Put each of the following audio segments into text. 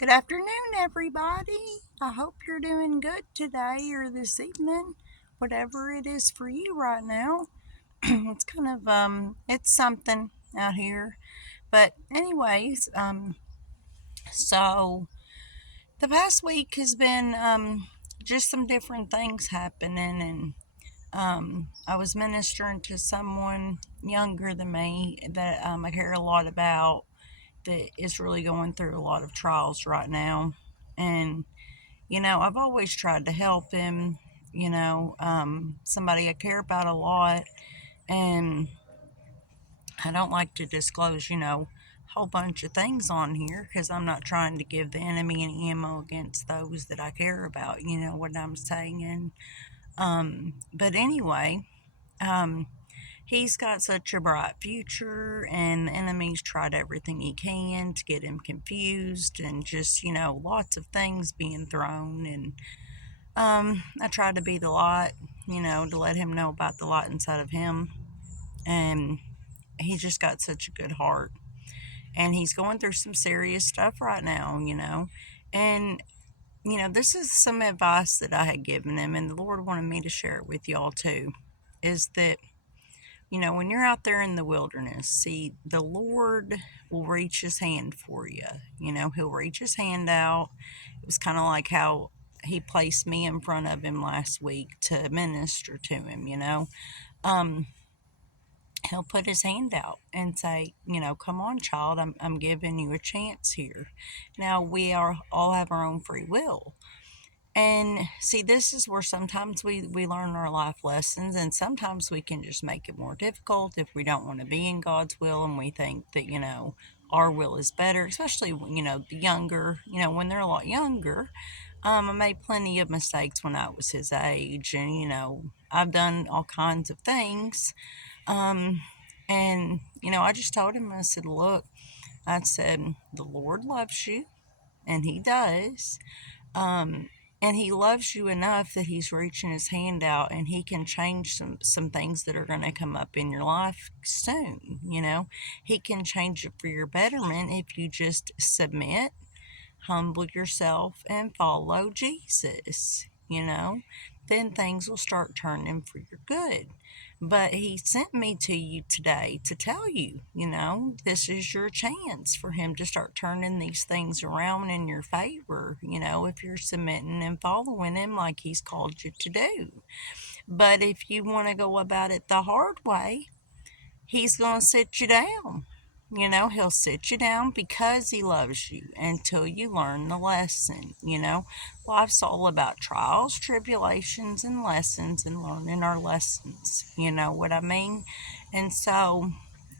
Good afternoon, everybody. I hope you're doing good today or this evening, whatever it is for you right now. It's kind of it's something out here. But anyways, so the past week has been just some different things happening, and I was ministering to someone younger than me that I care a lot about that is really going through a lot of trials right now, and I've always tried to help him, somebody I care about a lot. And I don't like to disclose, a whole bunch of things on here because I'm not trying to give the enemy any ammo against those that I care about, you know what I'm saying. And, but anyway, um, he's got such a bright future, and the enemy's tried everything he can to get him confused and just, lots of things being thrown. And I tried to be the light, to let him know about the light inside of him. And he just got such a good heart. And he's going through some serious stuff right now. And, this is some advice that I had given him, and the Lord wanted me to share it with y'all too. Is that, when you're out there in the wilderness, see, the Lord will reach his hand for you. He'll reach his hand out. It was kind of like how he placed me in front of him last week to minister to him. Um, he'll put his hand out and say, come on, child, I'm giving you a chance here. Now, we all have our own free will. And see, this is where sometimes we learn our life lessons, and sometimes we can just make it more difficult if we don't want to be in God's will and we think that, our will is better, especially, the younger, when they're a lot younger. I made plenty of mistakes when I was his age, and, I've done all kinds of things. Um, and, I just told him, I said, look, I said, the Lord loves you, and he does. Um, and he loves you enough that he's reaching his hand out, and he can change some things that are going to come up in your life soon. He can change it for your betterment if you just submit, humble yourself, and follow Jesus. Then things will start turning for your good. But he sent me to you today to tell you, this is your chance for him to start turning these things around in your favor, if you're submitting and following him like he's called you to do. But if you want to go about it the hard way, he's going to sit you down. He'll sit you down because he loves you until you learn the lesson. Life's all about trials, tribulations, and lessons, and learning our lessons. You know what I mean? And so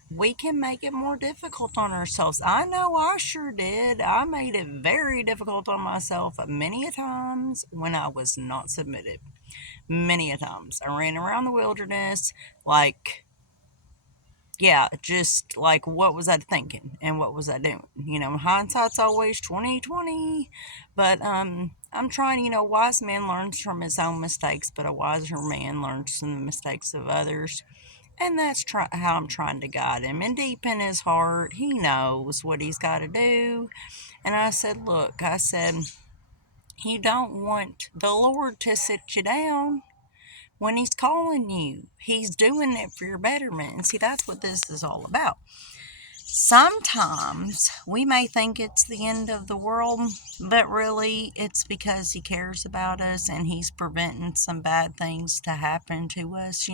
we can make it more difficult on ourselves. I know I sure did. I made it very difficult on myself many a times when I was not submitted. Many a times. I ran around the wilderness like, yeah, just like, what was I thinking and what was I doing? Hindsight's always 2020. But I'm trying, a wise man learns from his own mistakes, but a wiser man learns from the mistakes of others. And that's how I'm trying to guide him. And deep in his heart, he knows what he's got to do. And I said, look, I said, you don't want the Lord to sit you down when he's calling you. He's doing it for your betterment. And see, that's what this is all about. Sometimes we may think it's the end of the world, but really it's because he cares about us and he's preventing some bad things to happen to us.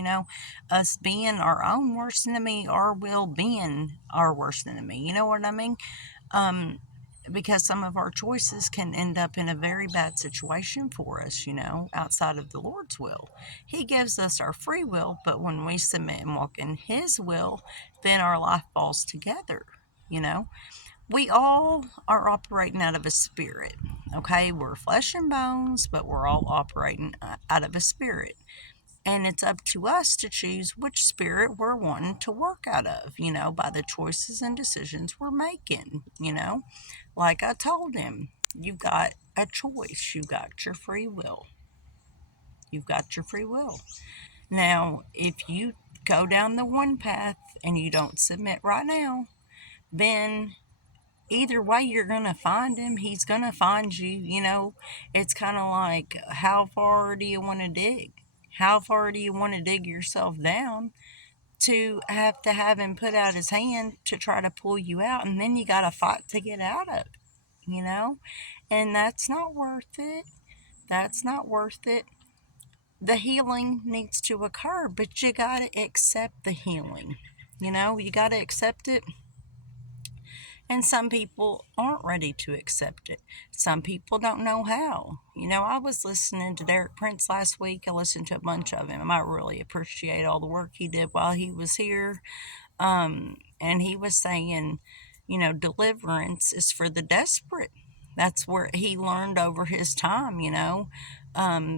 Us being our own worst enemy, our will being our worst enemy. You know what I mean? Um, because some of our choices can end up in a very bad situation for us, outside of the Lord's will. He gives us our free will, but when we submit and walk in His will, then our life falls together, you know. We all are operating out of a spirit, okay? We're flesh and bones, but we're all operating out of a spirit. And it's up to us to choose which spirit we're wanting to work out of, by the choices and decisions we're making. Like I told him, you've got a choice. You've got your free will. You've got your free will. Now, if you go down the one path and you don't submit right now, then either way, you're going to find him. He's going to find you. It's kind of like, how far do you want to dig? How far do you want to dig yourself down to have him put out his hand to try to pull you out? And then you got to fight to get out of it, you know? And that's not worth it. That's not worth it. The healing needs to occur, but you got to accept the healing. You got to accept it. And some people aren't ready to accept it. Some people don't know how. I was listening to Derek Prince last week. I listened to a bunch of him. I really appreciate all the work he did while he was here. And he was saying, deliverance is for the desperate. That's where he learned over his time,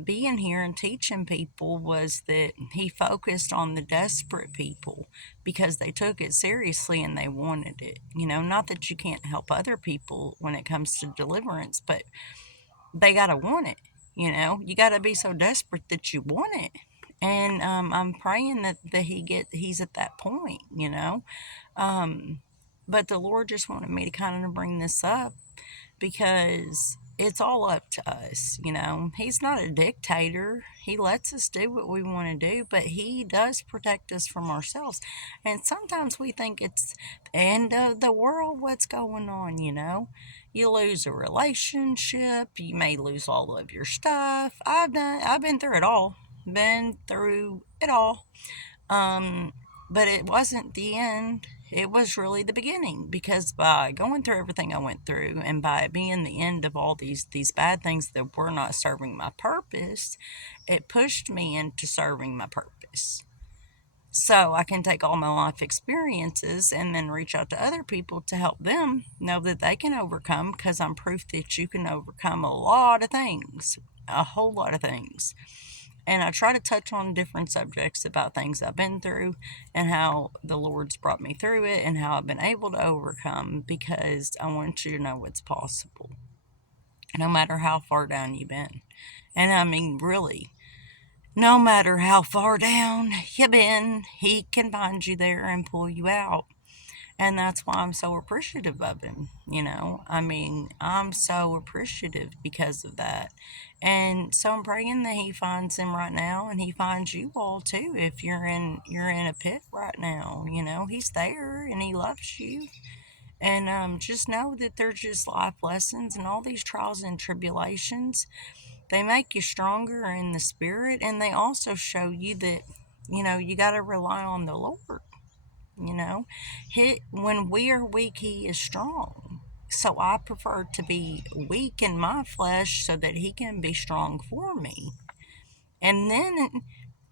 being here and teaching people, was that he focused on the desperate people because they took it seriously and they wanted it. Not that you can't help other people when it comes to deliverance, but they got to want it. You got to be so desperate that you want it. And I'm praying that he's at that point. Um, but the Lord just wanted me to kind of bring this up because it's all up to us. He's not a dictator. He lets us do what we want to do, but he does protect us from ourselves. And sometimes we think it's the end of the world. What's going on? You lose a relationship, you may lose all of your stuff. I've been through it all. Been through it all. Um, but it wasn't the end. It was really the beginning, because by going through everything I went through and by it being the end of all these bad things that were not serving my purpose, it pushed me into serving my purpose. So I can take all my life experiences and then reach out to other people to help them know that they can overcome, because I'm proof that you can overcome a lot of things, a whole lot of things. And I try to touch on different subjects about things I've been through and how the Lord's brought me through it and how I've been able to overcome, because I want you to know what's possible, no matter how far down you've been. And I mean, really, no matter how far down you've been, He can find you there and pull you out. And that's why I'm so appreciative of him. I'm so appreciative because of that. And so I'm praying that he finds him right now, and he finds you all too. If you're in a pit right now, he's there and he loves you. And just know that they're just life lessons, and all these trials and tribulations, they make you stronger in the spirit, and they also show you that, you got to rely on the Lord. you know when we are weak, he is strong. So I prefer to be weak in my flesh so that he can be strong for me. And then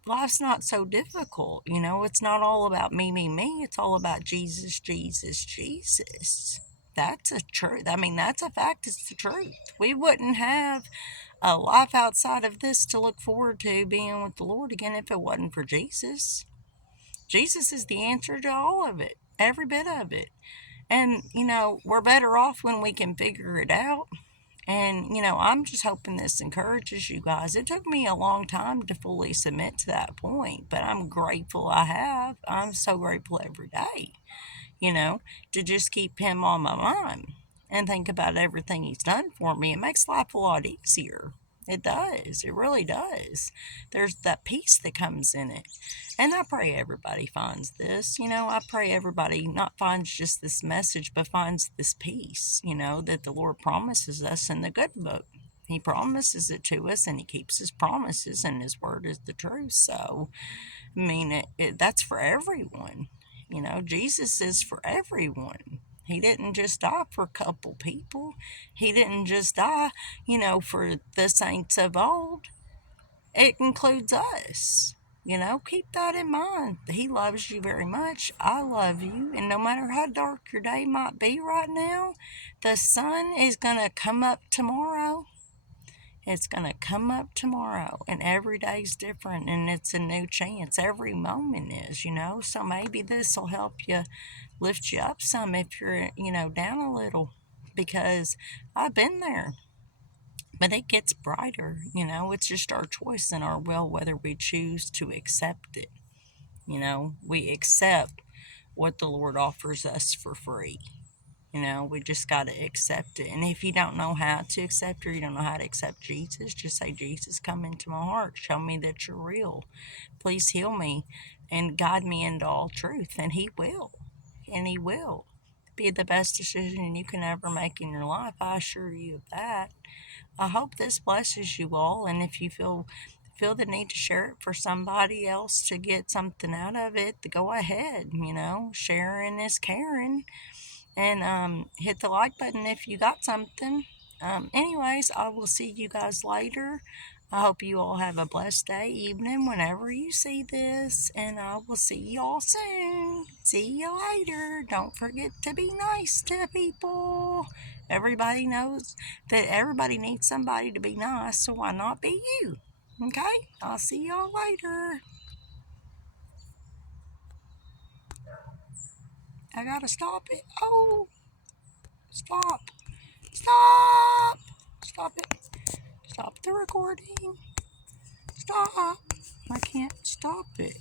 life's not so difficult. It's not all about me, me, me. It's all about Jesus, Jesus, Jesus. That's a truth. I mean, that's a fact. It's the truth. We wouldn't have a life outside of this to look forward to being with the Lord again if it wasn't for Jesus. Jesus is the answer to all of it, every bit of it. And, we're better off when we can figure it out. And, I'm just hoping this encourages you guys. It took me a long time to fully submit to that point, but I'm grateful I have. I'm so grateful every day, you know, to just keep him on my mind and think about everything he's done for me. It makes life a lot easier. It does. It really does. There's that peace that comes in it. And I pray everybody finds this. I pray everybody not finds just this message, but finds this peace, that the Lord promises us in the good book. He promises it to us, and he keeps his promises, and his word is the truth. So, I mean, that's for everyone. Jesus is for everyone. He didn't just die for a couple people. He didn't just die, for the saints of old. It includes us. Keep that in mind. He loves you very much. I love you. And no matter how dark your day might be right now, the sun is going to come up tomorrow. It's going to come up tomorrow, and every day's different, and it's a new chance. Every moment is, So maybe this will help you, lift you up some if you're, down a little, because I've been there. But it gets brighter, It's just our choice and our will whether we choose to accept it. We accept what the Lord offers us for free. You know, we just got to accept it. And if you don't know how to accept, or you don't know how to accept Jesus, just say, Jesus, come into my heart. Show me that you're real. Please heal me and guide me into all truth. And He will. And He will be the best decision you can ever make in your life. I assure you of that. I hope this blesses you all. And if you feel the need to share it for somebody else to get something out of it, go ahead. You know, sharing is caring. And hit the like button if you got something. Anyways, I will see you guys later. I hope you all have a blessed day, evening, whenever you see this, and I will see y'all soon. See you later. Don't forget to be nice to people. Everybody knows that everybody needs somebody to be nice, so why not be you? Okay? I'll see y'all later. I gotta stop it. Oh, stop. Stop. Stop it. Stop the recording. Stop. I can't stop it.